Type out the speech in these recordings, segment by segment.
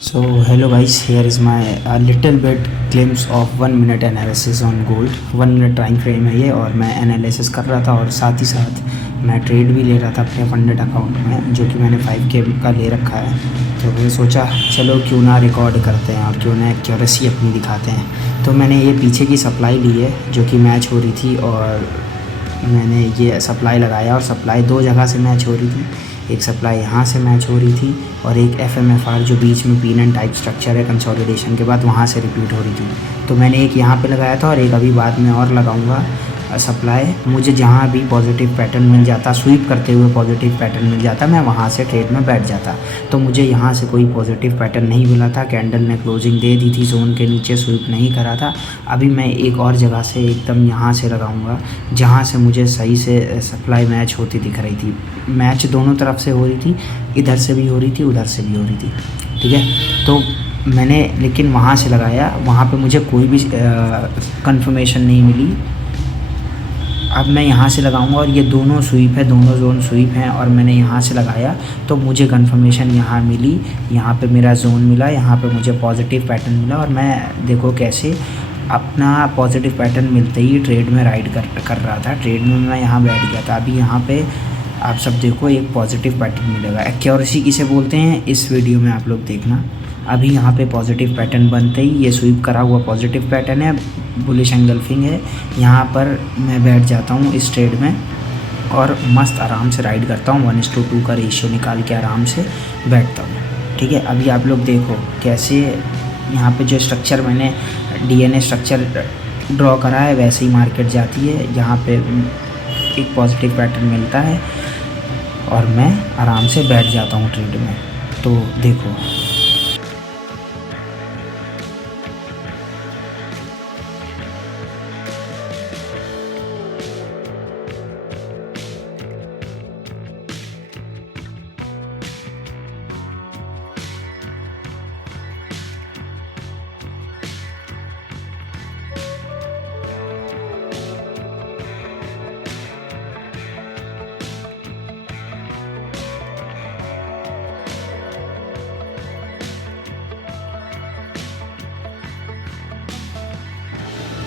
So hello guys, here is my little bit glimpse of 1 minute analysis on gold। 1 minute time frame है ये, और मैं analysis कर रहा था और साथ ही साथ मैं ट्रेड भी ले रहा था अपने फंडेड अकाउंट में, जो कि मैंने 5K का ले रखा है। तो मैंने सोचा चलो क्यों ना रिकॉर्ड करते हैं और क्यों ना एक्यूरेसी अपनी दिखाते हैं। तो मैंने ये पीछे की सप्लाई ली है जो कि मैच हो रही थी, और मैंने ये सप्लाई लगाया और सप्लाई दो जगह से मैच हो रही थी। एक सप्लाई यहाँ से मैच हो रही थी और एक FMFR जो बीच में पिन एंड टाइप स्ट्रक्चर है कंसोलिडेशन के बाद, वहाँ से रिपीट हो रही थी। तो मैंने एक यहाँ पे लगाया था और एक अभी बाद में और लगाऊंगा सप्लाई। मुझे जहाँ भी पॉजिटिव पैटर्न मिल जाता, स्वीप करते हुए पॉजिटिव पैटर्न मिल जाता, मैं वहाँ से ट्रेड में बैठ जाता। तो मुझे यहाँ से कोई पॉजिटिव पैटर्न नहीं मिला था। कैंडल ने क्लोजिंग दे दी थी, जोन के नीचे स्वीप नहीं करा था। अभी मैं एक और जगह से एकदम यहाँ से लगाऊंगा जहाँ से मुझे सही से सप्लाई मैच होती दिख रही थी। मैच दोनों तरफ से हो रही थी, इधर से भी हो रही थी, उधर से भी हो रही थी। ठीक है, तो मैंने लेकिन वहाँ से लगाया, वहाँ पे मुझे कोई भी कंफर्मेशन नहीं मिली। अब मैं यहाँ से लगाऊंगा और ये दोनों स्वीप है, दोनों जोन स्वीप हैं, और मैंने यहाँ से लगाया तो मुझे कंफर्मेशन यहाँ मिली। यहाँ पे मेरा जोन मिला, यहाँ पे मुझे पॉजिटिव पैटर्न मिला, और मैं देखो कैसे अपना पॉजिटिव पैटर्न मिलते ही ट्रेड में राइड कर रहा था। ट्रेड में मैं यहाँ बैठ गया था। अभी यहाँ पे आप सब देखो एक पॉजिटिव पैटर्न मिलेगा। एक्यूरेसी किसे बोलते हैं इस वीडियो में आप लोग देखना। अभी यहाँ पे पॉजिटिव पैटर्न बनते ही ये स्वीप करा हुआ पॉजिटिव पैटर्न है, बुलिश एंगल्फिंग है। यहाँ पर मैं बैठ जाता हूँ इस ट्रेड में और मस्त आराम से राइड करता हूँ। 1:2 का रेशियो निकाल के आराम से बैठता हूँ। ठीक है, अभी आप लोग देखो कैसे यहाँ पे जो स्ट्रक्चर मैंने DNA स्ट्रक्चर ड्रॉ करा है वैसे ही मार्केट जाती है। यहाँ पे एक पॉजिटिव पैटर्न मिलता है और मैं आराम से बैठ जाता हूँ ट्रेड में। तो देखो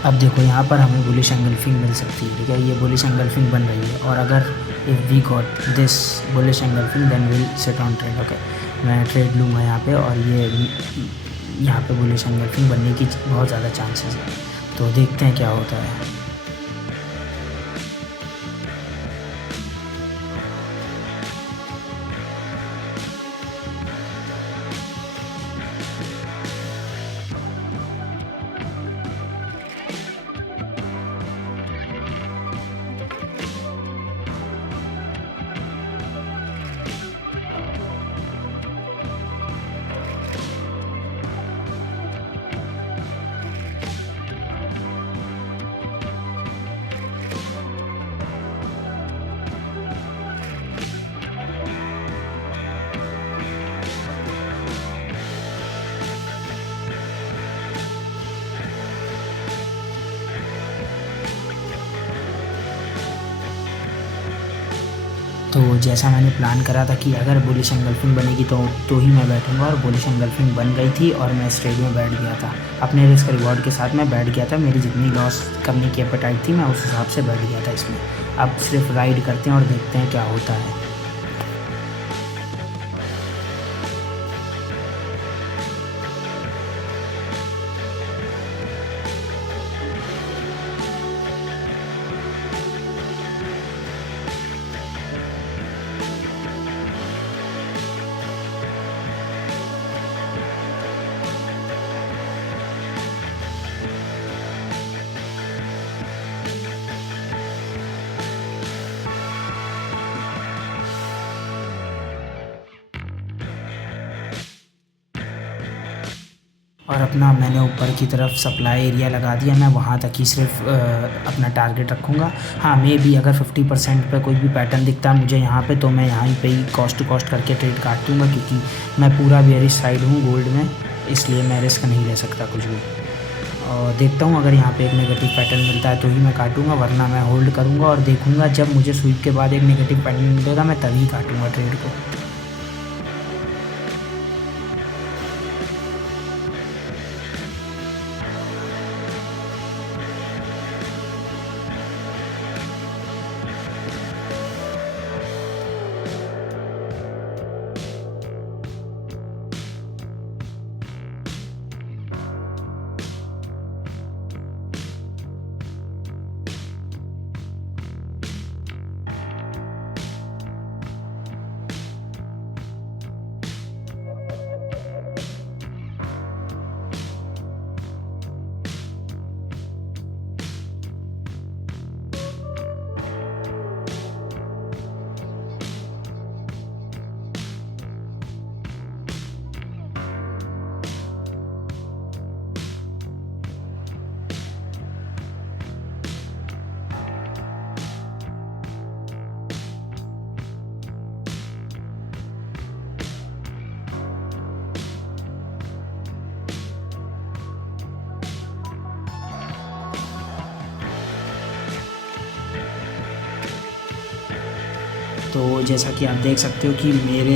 अब देखो यहाँ पर हमें बुलिश एंगल्फिंग मिल सकती है। ठीक है, ये बुलिश एंगल्फिंग बन रही है, और अगर if we got this bullish engulfing then will sit on trade. Okay, मैं ट्रेड लूँगा यहाँ पे, और ये यहाँ पे बुलिश एंगल्फिंग बनने की बहुत ज़्यादा चांसेस है। तो देखते हैं क्या होता है। तो जैसा मैंने प्लान करा था कि अगर बुलिश एंगल्फिंग बनेगी तो ही मैं बैठूंगा, और बुलिश एंगल्फिंग बन गई थी और मैं इस ट्रेड में बैठ गया था। अपने रिस्क रिवॉर्ड के साथ मैं बैठ गया था। मेरी जितनी लॉस करने की एपेटाइट थी मैं उस हिसाब से बैठ गया था इसमें। अब सिर्फ राइड करते हैं और देखते हैं क्या होता है। और अपना मैंने ऊपर की तरफ सप्लाई एरिया लगा दिया। मैं वहाँ तक ही सिर्फ अपना टारगेट रखूँगा। हाँ, मे भी अगर 50% पे कोई भी पैटर्न दिखता है मुझे यहाँ पे, तो मैं यहाँ पे ही कॉस्ट टू कॉस्ट करके ट्रेड काट दूँगा, क्योंकि मैं पूरा बेयरिश साइड हूँ गोल्ड में, इसलिए मैं रिस्क नहीं ले सकता कुछ भी। और देखता हूँ अगर यहाँ पे एक नेगेटिव पैटर्न मिलता है तो ही मैं काटूँगा, वरना मैं होल्ड करूँगा और देखूँगा जब मुझे स्वीप के बाद एक नेगेटिव पैटर्न मिलेगा मैं तभी काटूँगा ट्रेड को। तो जैसा कि आप देख सकते हो कि मेरे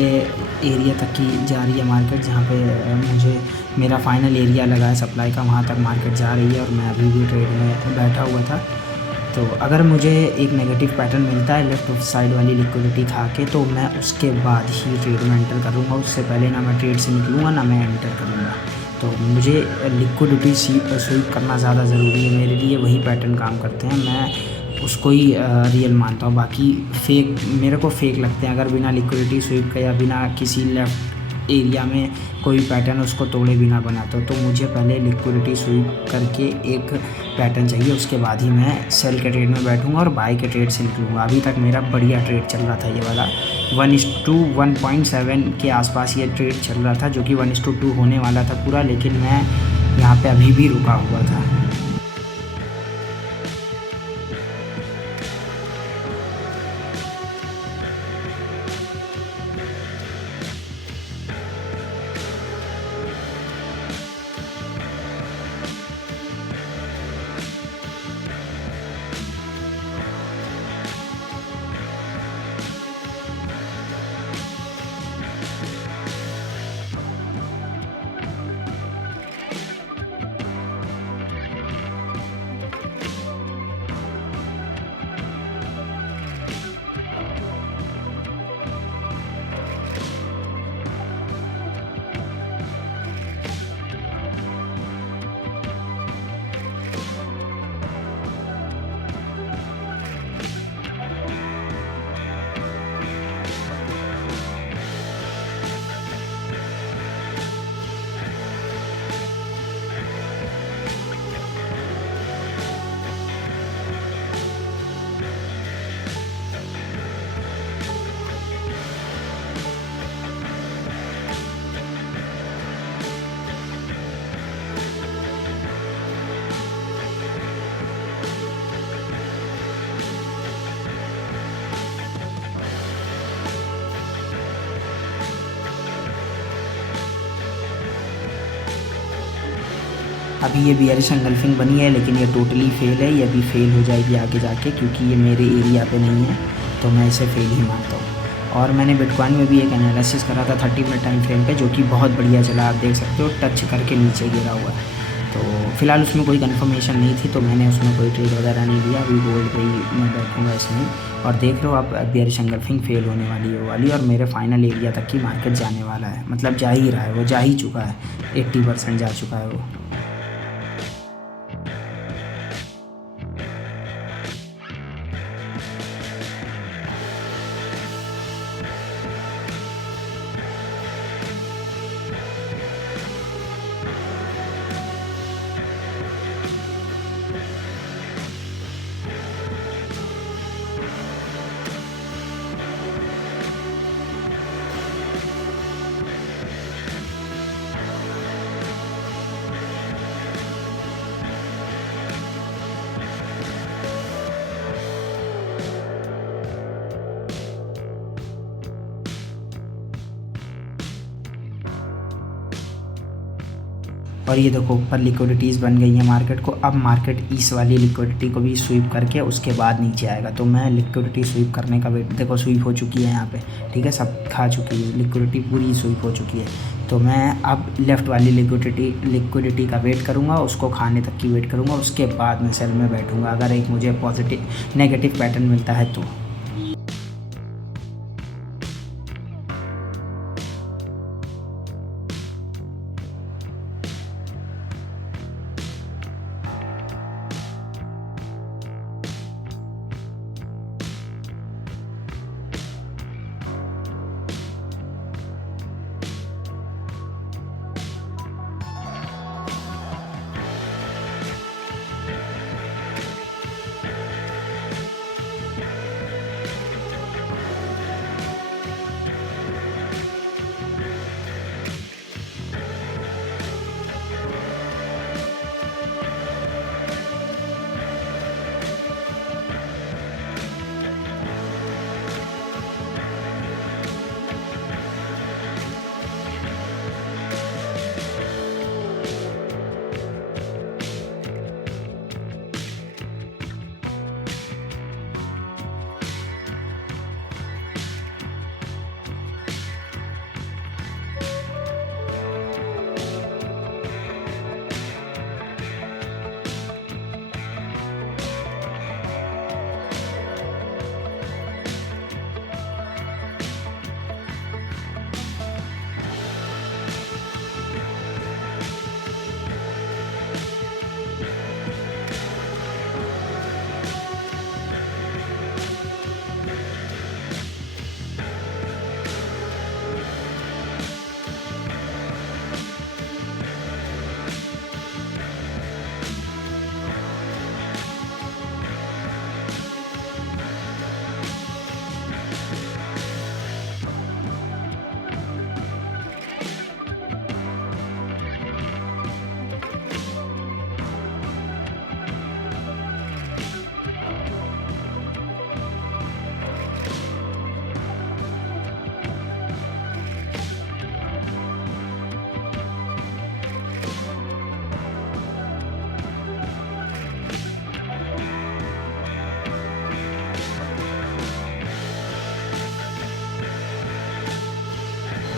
एरिया तक की जा रही है मार्केट, जहाँ पे मुझे मेरा फाइनल एरिया लगा है सप्लाई का, वहाँ तक मार्केट जा रही है और मैं अभी भी ट्रेड में बैठा हुआ था। तो अगर मुझे एक नेगेटिव पैटर्न मिलता है लेफ़्ट साइड वाली लिक्विडिटी खा के, तो मैं उसके बाद ही ट्रेड में एंटर करूँगा। उससे पहले ना मैं ट्रेड से निकलूँगा ना मैं एंटर करूँगा। तो मुझे लिक्विडिटी स्वीप करना ज़्यादा ज़रूरी है मेरे लिए, वही पैटर्न काम करते हैं, मैं उसको ही रियल मानता हूँ। बाकी फेक मेरे को फेक लगते हैं। अगर बिना लिक्विडिटी स्वीप के या बिना किसी लेफ़्ट एरिया में कोई पैटर्न उसको तोड़े बिना बनाता हूँ, तो मुझे पहले लिक्विडिटी स्वीप करके एक पैटर्न चाहिए, उसके बाद ही मैं सेल के ट्रेड में बैठूँगा और बाय के ट्रेड से निकलूँगा। अभी तक मेरा बढ़िया ट्रेड चल रहा था ये वाला, 1:1.7 के आसपास ये ट्रेड चल रहा था, जो कि 1:2 होने वाला था पूरा, लेकिन मैं यहाँ पे अभी भी रुका हुआ था। अभी ये बियरिश एंगल्फिंग बनी है, लेकिन ये टोटली फेल है, ये अभी फेल हो जाएगी आगे जाके, क्योंकि ये मेरे एरिया पे नहीं है, तो मैं इसे फेल ही मानता हूँ। और मैंने बिटकॉइन में भी एक एनालिसिस करा था 30 मिनट टाइम फ्रेम पे, जो कि बहुत बढ़िया चला, आप देख सकते हो टच करके नीचे गिरा हुआ है। तो फिलहाल उसमें कोई कन्फर्मेशन नहीं थी, तो मैंने उसमें कोई ट्रेड वगैरह नहीं लिया। अभी गोल्ड पे ही मैं बैठूँगा इसमें, और देख रहे हो आप बियरिश एंगल्फिंग फेल होने वाली है वो वाली, और मेरे फाइनल एरिया तक की मार्केट जाने वाला है, मतलब जा ही रहा है, वो जा ही चुका है, 80% जा चुका है वो। और ये देखो ऊपर लिक्विडिटीज़ बन गई हैं मार्केट को। अब मार्केट इस वाली लिक्विडिटी को भी स्वीप करके उसके बाद नीचे आएगा, तो मैं लिक्विडिटी स्वीप करने का वेट, देखो स्वीप हो चुकी है यहाँ पे, ठीक है, सब खा चुकी है लिक्विडिटी, पूरी स्वीप हो चुकी है। तो मैं अब लेफ़्ट वाली लिक्विडिटी का वेट करूँगा, उसको खाने तक की वेट करूँगा, उसके बाद मैं सेल में बैठूँगा, अगर एक मुझे पॉजिटिव नेगेटिव पैटर्न मिलता है तो।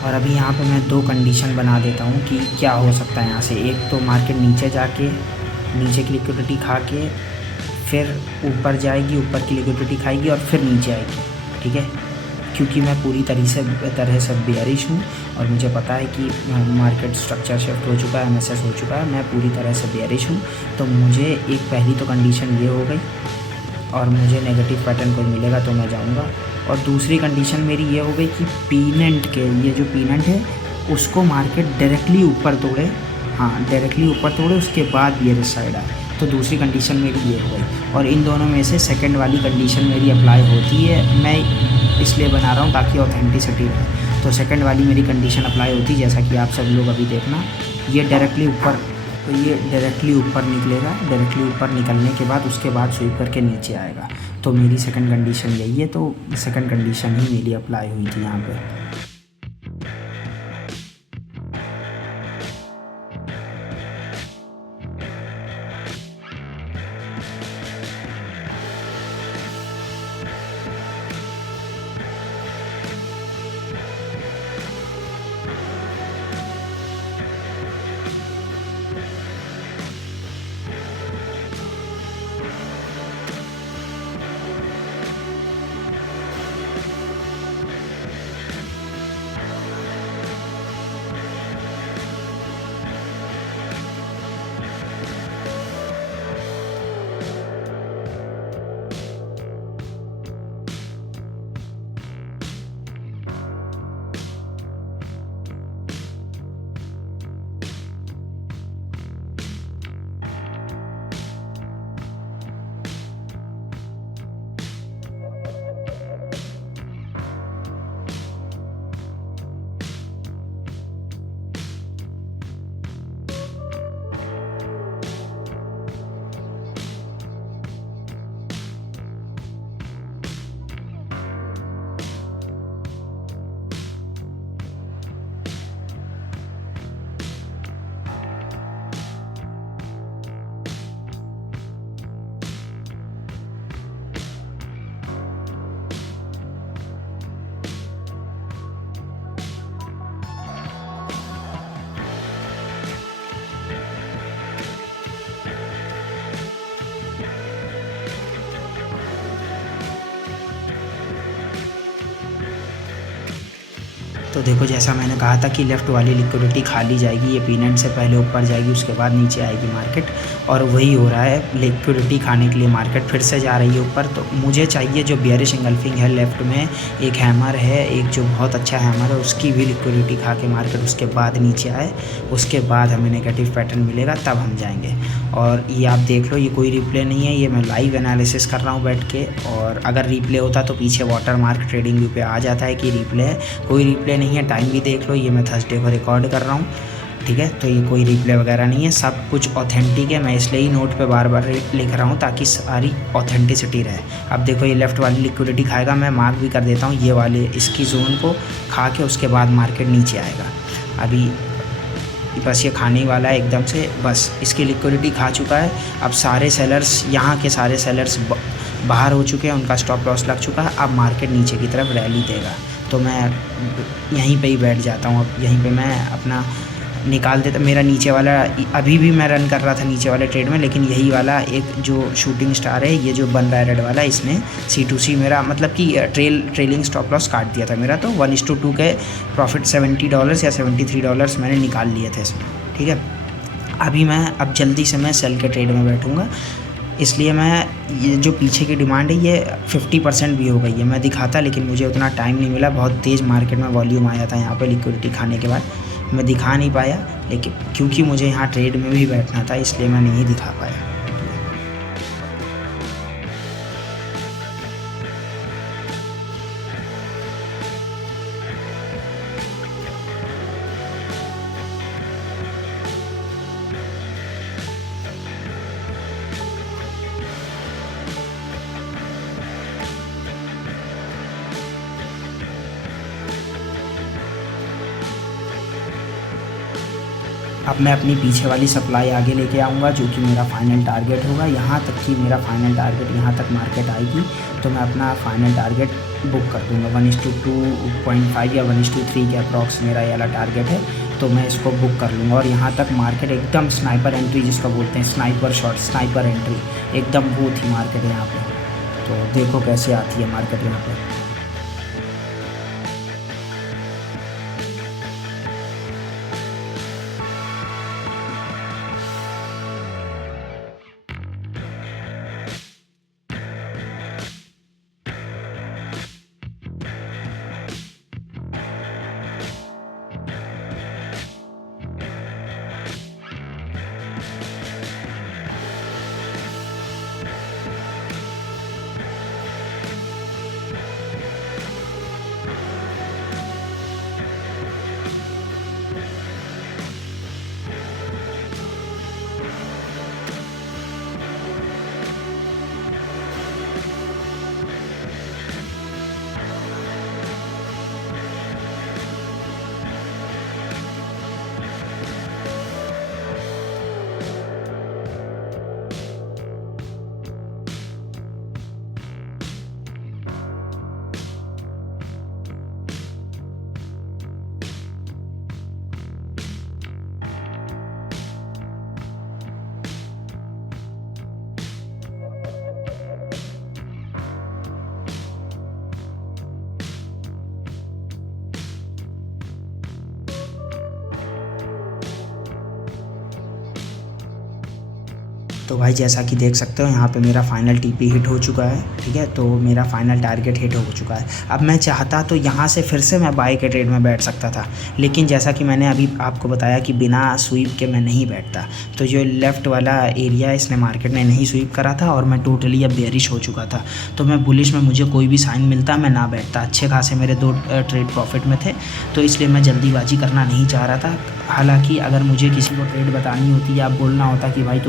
और अभी यहाँ पे मैं दो कंडीशन बना देता हूँ कि क्या हो सकता है यहाँ से। एक तो मार्केट नीचे जाके नीचे की लिक्विडिटी खा के फिर ऊपर जाएगी, ऊपर की लिक्विडिटी खाएगी और फिर नीचे आएगी, ठीक है। क्योंकि मैं पूरी तरह से बेयरिश हूँ और मुझे पता है कि मार्केट स्ट्रक्चर शिफ्ट हो चुका है, एमएसएस हो चुका है, मैं पूरी तरह से बेयरिश हूँ। तो मुझे एक पहली तो कंडीशन ये हो गई और मुझे नेगेटिव पैटर्न कोई मिलेगा तो मैं जाऊँगा। और दूसरी कंडीशन मेरी ये हो गई कि पीनेंट के ये जो पीनेंट है उसको मार्केट डायरेक्टली ऊपर तोड़े, हाँ डायरेक्टली ऊपर तोड़े, उसके बाद ये साइड आए। तो दूसरी कंडीशन मेरी ये हो गई और इन दोनों में से सेकंड वाली कंडीशन मेरी अप्लाई होती है। मैं इसलिए बना रहा हूँ ताकि ऑथेंटिसिटी रहे। तो सेकंड वाली मेरी कंडीशन अप्लाई होती है, जैसा कि आप सब लोग अभी देखना, ये डायरेक्टली ऊपर, तो ये डायरेक्टली ऊपर निकलेगा। डायरेक्टली ऊपर निकलने के बाद उसके बाद स्वीप करके नीचे आएगा। तो मेरी सेकंड कंडीशन यही है। तो सेकंड कंडीशन ही मेरी अप्लाई हुई थी यहाँ पे। तो देखो जैसा मैंने कहा था कि लेफ़्ट वाली लिक्विडिटी खाली जाएगी, ये पीनेंट से पहले ऊपर जाएगी, उसके बाद नीचे आएगी मार्केट, और वही हो रहा है। लिक्विडिटी खाने के लिए मार्केट फिर से जा रही है ऊपर। तो मुझे चाहिए जो बेयरिश एंगल्फिंग है लेफ़्ट में, एक हैमर है, एक जो बहुत अच्छा हैमर है, उसकी भी लिक्विडिटी खा के मार्केट उसके बाद नीचे आए, उसके बाद हमें नेगेटिव पैटर्न मिलेगा, तब हम जाएंगे। और ये आप देख लो, ये कोई रिप्ले नहीं है, ये मैं लाइव एनालिसिस कर रहा हूँ बैठ के। और अगर रिप्ले होता तो पीछे वाटर मार्क ट्रेडिंग व्यू पे आ जाता है कि रिप्ले है। कोई रिप्ले नहीं है, टाइम भी देख लो, ये मैं थर्सडे को रिकॉर्ड कर रहा हूँ, ठीक है। तो ये कोई रिप्ले वगैरह नहीं है, सब कुछ ऑथेंटिक है। मैं इसलिए ही नोट पे बार बार लिख रहा हूँ ताकि सारी ऑथेंटिसिटी रहे। अब देखो ये लेफ़्ट वाली लिक्विडिटी खाएगा, मैं मार्क भी कर देता हूँ, ये वाले इसकी जोन को खा के उसके बाद मार्केट नीचे आएगा। अभी बस ये खाने वाला है एकदम से, बस इसकी लिक्विडिटी खा चुका है। अब सारे सेलर्स, यहाँ के सारे सेलर्स बाहर हो चुके हैं, उनका स्टॉप लॉस लग चुका है। अब मार्केट नीचे की तरफ रैली देगा, तो मैं यहीं पे ही बैठ जाता हूँ। अब यहीं पे मैं अपना निकाल देता। मेरा नीचे वाला अभी भी मैं रन कर रहा था नीचे वाले ट्रेड में, लेकिन यही वाला एक जो शूटिंग स्टार है, ये जो बन रहा है रेड वाला, इसने C2C मेरा मतलब कि ट्रेलिंग स्टॉप लॉस काट दिया था मेरा। तो 1:2 के प्रॉफिट $70 या $73 मैंने निकाल लिए थे इसमें, ठीक है। अभी मैं अब जल्दी से मैं सेल के ट्रेड में बैठूँगा, इसलिए मैं ये जो पीछे की डिमांड है ये 50% भी हो गई है। मैं दिखाता, लेकिन मुझे उतना टाइम नहीं मिला, बहुत तेज़ मार्केट में वॉल्यूम आया था यहाँ पे लिक्विडिटी खाने के बाद, मैं दिखा नहीं पाया। लेकिन क्योंकि मुझे यहाँ ट्रेड में भी बैठना था, इसलिए मैं नहीं दिखा पाया। अब मैं अपनी पीछे वाली सप्लाई आगे लेके आऊँगा, जो कि मेरा फाइनल टारगेट होगा। यहाँ तक कि मेरा फाइनल टारगेट यहाँ तक मार्केट आएगी तो मैं अपना फाइनल टारगेट बुक कर दूँगा। 1:2.5 या 1:3 के अप्रॉक्स मेरा ये वाला टारगेट है, तो मैं इसको बुक कर लूँगा। और यहाँ तक मार्केट एकदम स्नाइपर एंट्री जिसको बोलते हैं, स्नाइपर शॉट, स्नाइपर एंट्री, एकदम वो थी मार्केट यहाँ पे। तो देखो कैसे आती है मार्केट यहाँ पे। तो भाई जैसा कि देख सकते हो यहाँ पे मेरा फाइनल टीपी हिट हो चुका है, ठीक है। तो मेरा फाइनल टारगेट हिट हो चुका है। अब मैं चाहता तो यहाँ से फिर से मैं बाय के ट्रेड में बैठ सकता था, लेकिन जैसा कि मैंने अभी आपको बताया कि बिना स्वीप के मैं नहीं बैठता। तो जो लेफ़्ट वाला एरिया इसने मार्केट ने नहीं स्वीप करा था और मैं टोटली अब बेयरिश हो चुका था। तो मैं बुलिश में मुझे कोई भी साइन मिलता मैं ना बैठता। अच्छे खासे मेरे 2 ट्रेड प्रॉफिट में थे, तो इसलिए मैं जल्दीबाजी करना नहीं चाह रहा था। हालाँकि अगर मुझे किसी को ट्रेड बतानी होती या बोलना होता कि भाई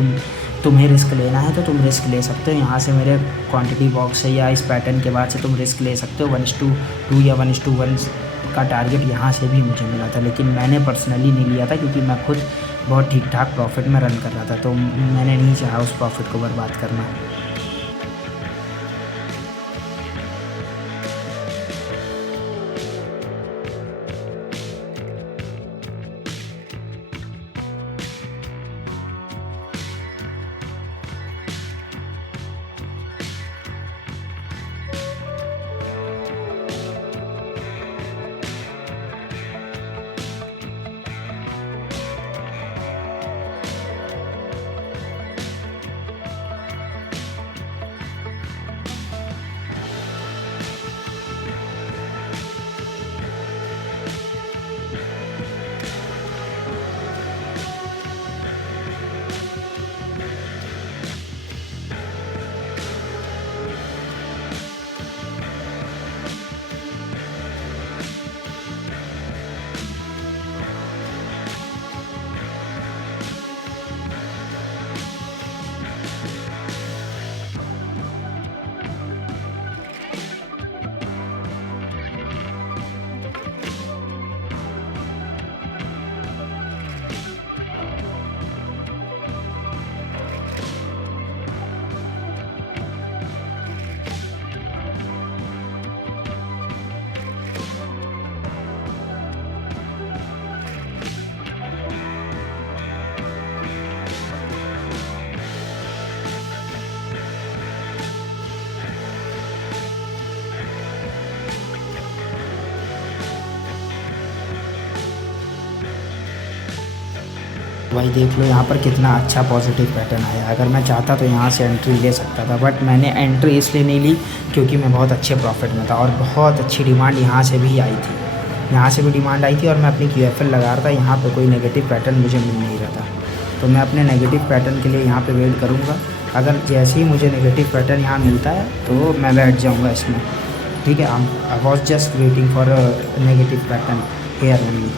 तुम्हें रिस्क लेना है तो तुम रिस्क ले सकते हो, यहाँ से मेरे क्वांटिटी बॉक्स है या इस पैटर्न के बाद से तुम रिस्क ले सकते हो। 1:2 या 1:1 का टारगेट यहाँ से भी मुझे मिला था, लेकिन मैंने पर्सनली नहीं लिया था क्योंकि मैं खुद बहुत ठीक ठाक प्रॉफिट में रन कर रहा था। तो मैंने नहीं चाहा उस प्रॉफिट को बर्बाद करना। भाई देख लो यहाँ पर कितना अच्छा पॉजिटिव पैटर्न आया। अगर मैं चाहता तो यहाँ से एंट्री ले सकता था, बट मैंने एंट्री इसलिए नहीं ली क्योंकि मैं बहुत अच्छे प्रॉफिट में था और बहुत अच्छी डिमांड यहाँ से भी आई थी। यहाँ से भी डिमांड आई थी और मैं अपनी QFL लगा रहा था। यहाँ पे कोई नेगेटिव पैटर्न मुझे मिल नहीं रहा था, तो मैं अपने नेगेटिव पैटर्न के लिए यहाँ पे वेट करूँगा। अगर जैसे ही मुझे नेगेटिव पैटर्न यहाँ मिलता है तो मैं बैठ जाऊँगा इसमें, ठीक है। I was just waiting for negative pattern here only.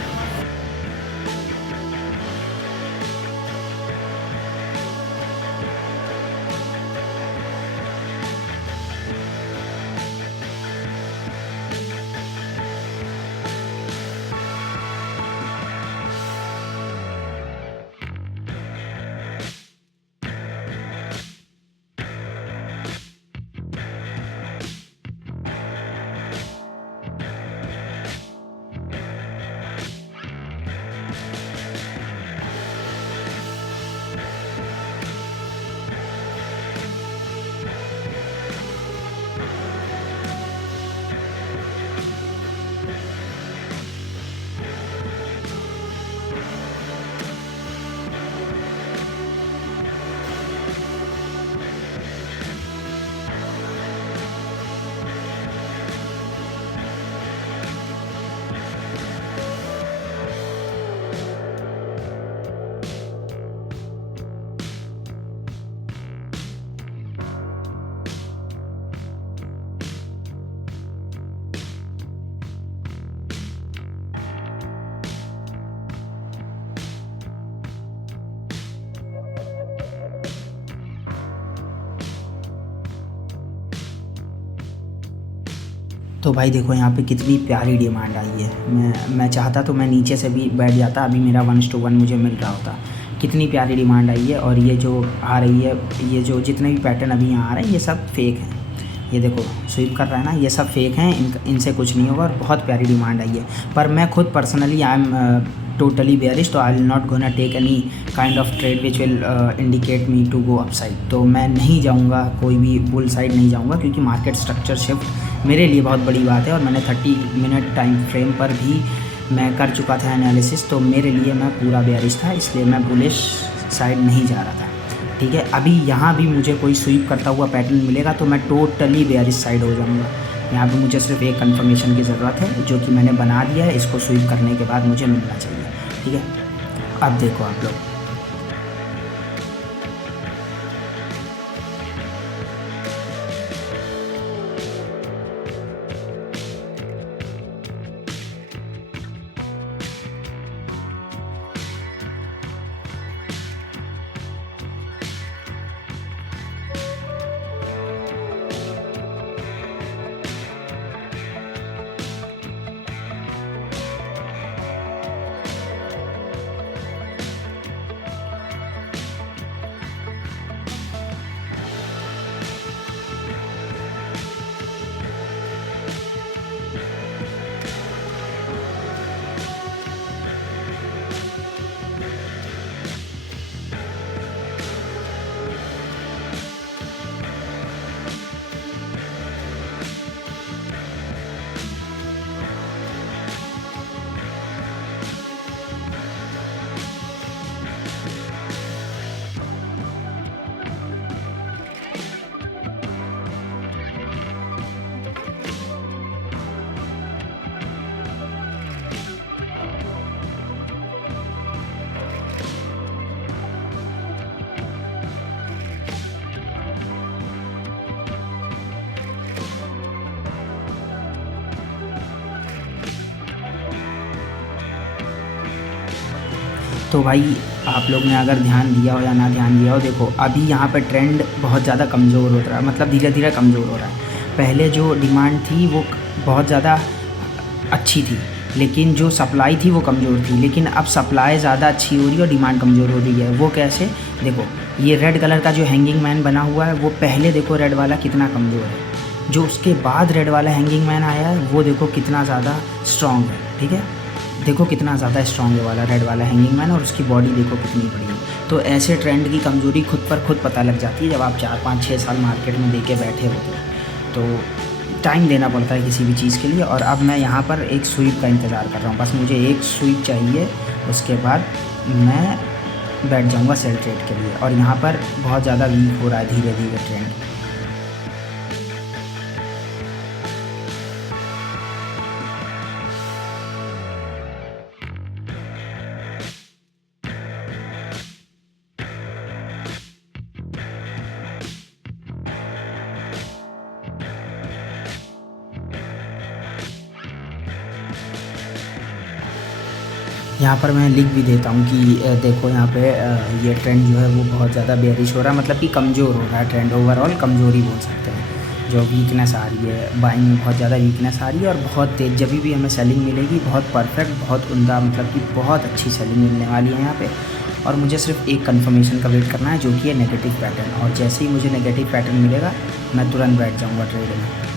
तो भाई देखो यहाँ पे कितनी प्यारी डिमांड आई है। मैं चाहता तो मैं नीचे से भी बैठ जाता, अभी मेरा 1:1 मुझे मिल रहा होता। कितनी प्यारी डिमांड आई है। और ये जो आ रही है, ये जो जितने भी पैटर्न अभी यहाँ आ रहे हैं ये सब फेक हैं। ये देखो स्वीप कर रहा है ना, ये सब फेक हैं, इनसे कुछ नहीं होगा। और बहुत प्यारी डिमांड आई है। पर मैं खुद personally I am totally bearish, तो I will not gonna take any kind of trade which will indicate me to go upside. तो मैं नहीं जाऊँगा, कोई भी बुल साइड नहीं जाऊँगा, क्योंकि मार्केट स्ट्रक्चर शिफ्ट मेरे लिए बहुत बड़ी बात है। और मैंने 30 मिनट टाइम फ्रेम पर भी मैं कर चुका था एनालिसिस, तो मेरे लिए मैं पूरा बेयरिश था, इसलिए मैं बुलिश साइड नहीं जा रहा था। ठीक है, अभी यहाँ भी मुझे कोई स्वीप करता हुआ पैटर्न मिलेगा तो मैं टोटली बेयरिश साइड हो जाऊँगा। यहाँ पे मुझे सिर्फ एक कंफर्मेशन की ज़रूरत है, जो कि मैंने बना दिया है। इसको स्वीप करने के बाद मुझे मिलना चाहिए। ठीक है, अब देखो आप लोग, तो भाई आप लोग ने अगर ध्यान दिया हो या ना ध्यान दिया हो, देखो अभी यहाँ पे ट्रेंड बहुत ज़्यादा कमज़ोर हो रहा है, मतलब धीरे धीरे कमज़ोर हो रहा है। पहले जो डिमांड थी वो बहुत ज़्यादा अच्छी थी, लेकिन जो सप्लाई थी वो कमज़ोर थी। लेकिन अब सप्लाई ज़्यादा अच्छी हो रही है और डिमांड कमज़ोर हो रही है। वो कैसे? देखो ये रेड कलर का जो हैंगिंग मैन बना हुआ है, वो पहले देखो रेड वाला कितना कमज़ोर है, जो उसके बाद रेड वाला हैंगिंग मैन आया है वो देखो कितना ज़्यादा स्ट्रॉन्ग है। ठीक है, देखो कितना ज़्यादा स्ट्रॉन्ग है वाला रेड वाला हैंगिंग मैन, और उसकी बॉडी देखो कितनी बड़ी है। तो ऐसे ट्रेंड की कमज़ोरी खुद पर खुद पता लग जाती है जब आप 4-5-6 साल मार्केट में दे के बैठे होते हो। तो टाइम देना पड़ता है किसी भी चीज़ के लिए। और अब मैं यहाँ पर एक स्वीप का इंतज़ार कर रहा हूँ, बस मुझे एक स्वीप चाहिए, उसके बाद मैं बैठ जाऊँगा सेल ट्रेड के लिए। और यहाँ पर बहुत ज़्यादा वीक हो रहा है धीरे धीरे ट्रेंड। यहाँ पर मैं लिख भी देता हूँ कि देखो यहाँ पे ये ट्रेंड जो है वो बहुत ज़्यादा बेयरिश हो रहा है, मतलब कि कमज़ोर हो रहा है ट्रेंड, ओवरऑल कमज़ोरी बोल सकते हैं। जो वीकनेस आ रही है, बाइंग में बहुत ज़्यादा वीकनेस आ रही है और बहुत तेज़ जब भी हमें सेलिंग मिलेगी बहुत परफेक्ट, बहुत उम्दा, मतलब कि बहुत अच्छी सेलिंग मिलने वाली है यहाँ पे। और मुझे सिर्फ एक कंफर्मेशन का वेट करना है, जो कि है नेगेटिव पैटर्न। और जैसे ही मुझे नेगेटिव पैटर्न मिलेगा मैं तुरंत बैठ जाऊँगा ट्रेड में।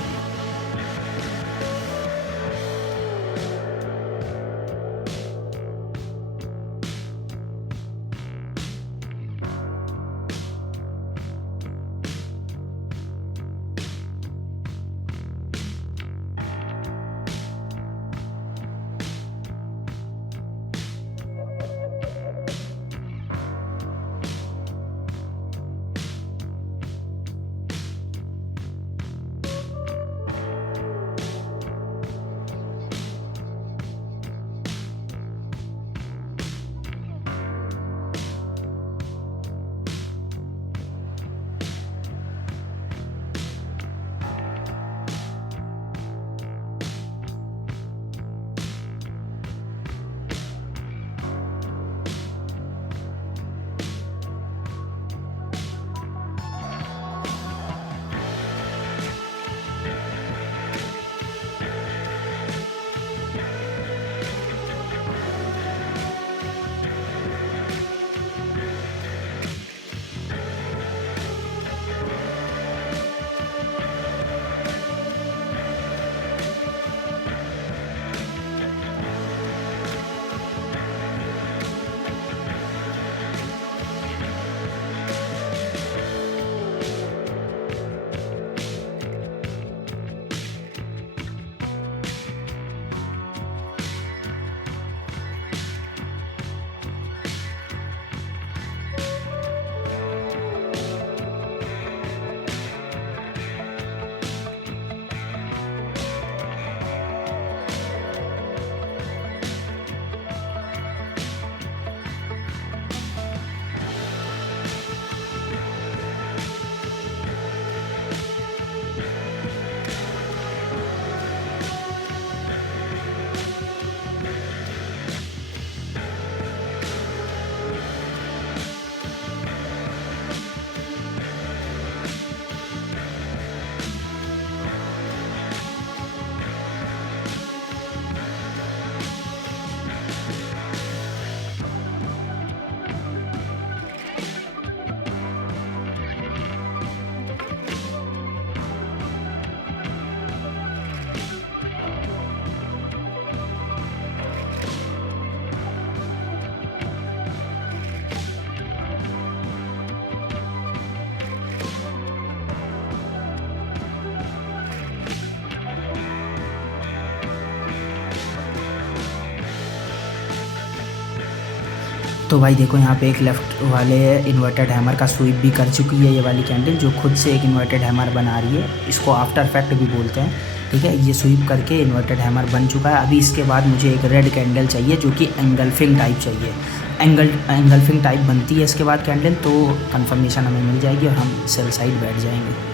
तो भाई देखो यहाँ पे एक लेफ़्ट वाले इन्वर्टेड हैमर का स्वीप भी कर चुकी है ये वाली कैंडल, जो खुद से एक इन्वर्टेड हैमर बना रही है। इसको आफ्टर इफेक्ट भी बोलते हैं, ठीक है। ये स्वीप करके इन्वर्टेड हैमर बन चुका है। अभी इसके बाद मुझे एक रेड कैंडल चाहिए जो कि एंगल्फिंग टाइप चाहिए। एंगल्फिंग टाइप बनती है इसके बाद कैंडल, तो कंफर्मेशन हमें मिल जाएगी और हम सेल साइड बैठ जाएंगे।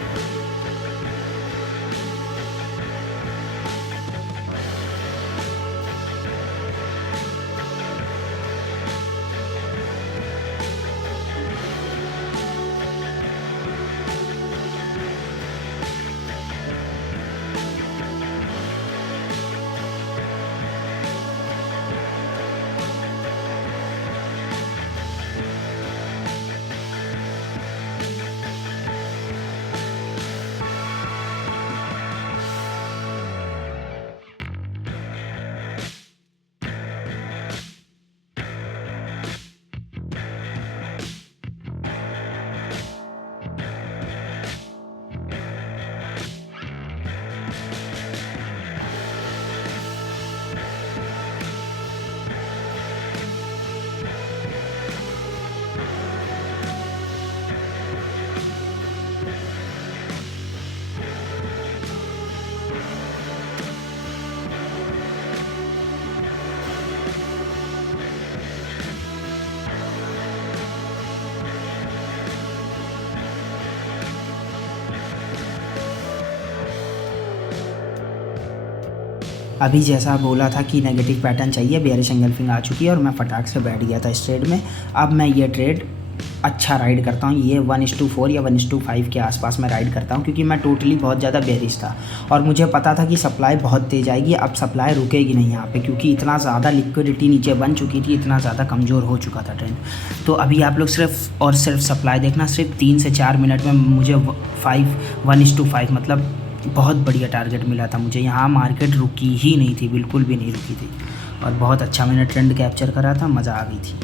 अभी जैसा बोला था कि नेगेटिव पैटर्न चाहिए, बेयरिश एंगल्फिंग आ चुकी है और मैं फटाक से बैठ गया था इस ट्रेड में। अब मैं ये ट्रेड अच्छा राइड करता हूँ, ये 1:4 या 1:5 के आसपास मैं राइड करता हूँ, क्योंकि मैं टोटली बहुत ज़्यादा बेयरिश था और मुझे पता था कि सप्लाई बहुत तेज़ आएगी। अब सप्लाई रुकेगी नहीं यहाँ पे, क्योंकि इतना ज़्यादा लिक्विडिटी नीचे बन चुकी थी, इतना ज़्यादा कमज़ोर हो चुका था ट्रेंड। तो अभी आप लोग सिर्फ और सिर्फ सप्लाई देखना, सिर्फ 3 से 4 मिनट में मुझे 1:5 मतलब बहुत बढ़िया टारगेट मिला था मुझे। यहाँ मार्केट रुकी ही नहीं थी, बिल्कुल भी नहीं रुकी थी और बहुत अच्छा मैंने ट्रेंड कैप्चर करा था, मज़ा आ गई थी।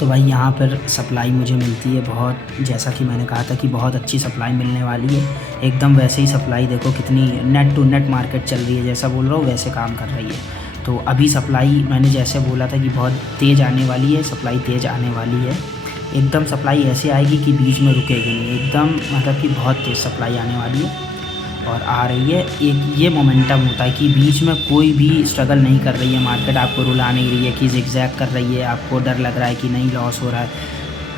तो भाई यहाँ पर सप्लाई मुझे मिलती है बहुत, जैसा कि मैंने कहा था कि बहुत अच्छी सप्लाई मिलने वाली है। एकदम वैसे ही सप्लाई देखो कितनी नेट टू नेट मार्केट चल रही है, जैसा बोल रहा हूँ वैसे काम कर रही है। तो अभी सप्लाई मैंने जैसे बोला था कि बहुत तेज़ आने वाली है, सप्लाई तेज़ आने वाली है। एकदम सप्लाई ऐसे आएगी कि बीच में रुकेगी नहीं, एकदम मतलब कि बहुत तेज़ सप्लाई आने वाली है और आ रही है। एक ये मोमेंटम होता है कि बीच में कोई भी स्ट्रगल नहीं कर रही है मार्केट, आपको रुला नहीं रही है कि जिगजैग कर रही है, आपको डर लग रहा है कि नहीं लॉस हो रहा है।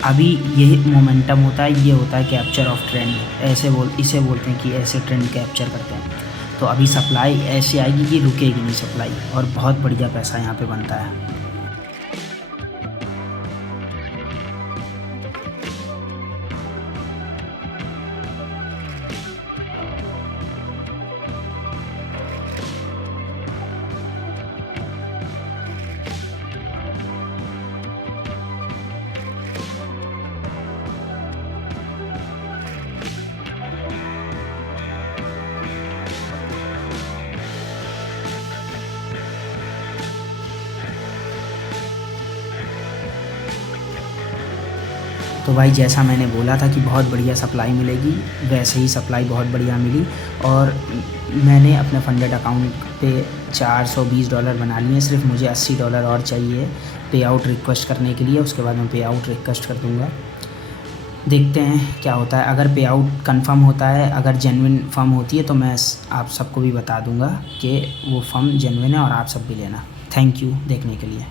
अभी ये मोमेंटम होता है, ये होता है कैप्चर ऑफ ट्रेंड, इसे बोलते हैं कि ऐसे ट्रेंड कैप्चर करते हैं। तो अभी सप्लाई ऐसी आएगी कि रुकेगी नहीं सप्लाई और बहुत बढ़िया पैसा यहाँ पे बनता है। तो भाई जैसा मैंने बोला था कि बहुत बढ़िया सप्लाई मिलेगी, वैसे ही सप्लाई बहुत बढ़िया मिली और मैंने अपने फंडेड अकाउंट पे $420 बना लिए। सिर्फ मुझे $80 और चाहिए पे आउट रिक्वेस्ट करने के लिए, उसके बाद मैं पे आउट रिक्वेस्ट कर दूँगा। देखते हैं क्या होता है। अगर पे आउट कन्फर्म होता है, अगर जेन्युइन फर्म होती है तो मैं आप सबको भी बता दूँगा कि वो फर्म जेन्युइन है और आप सब भी लेना। थैंक यू देखने के लिए।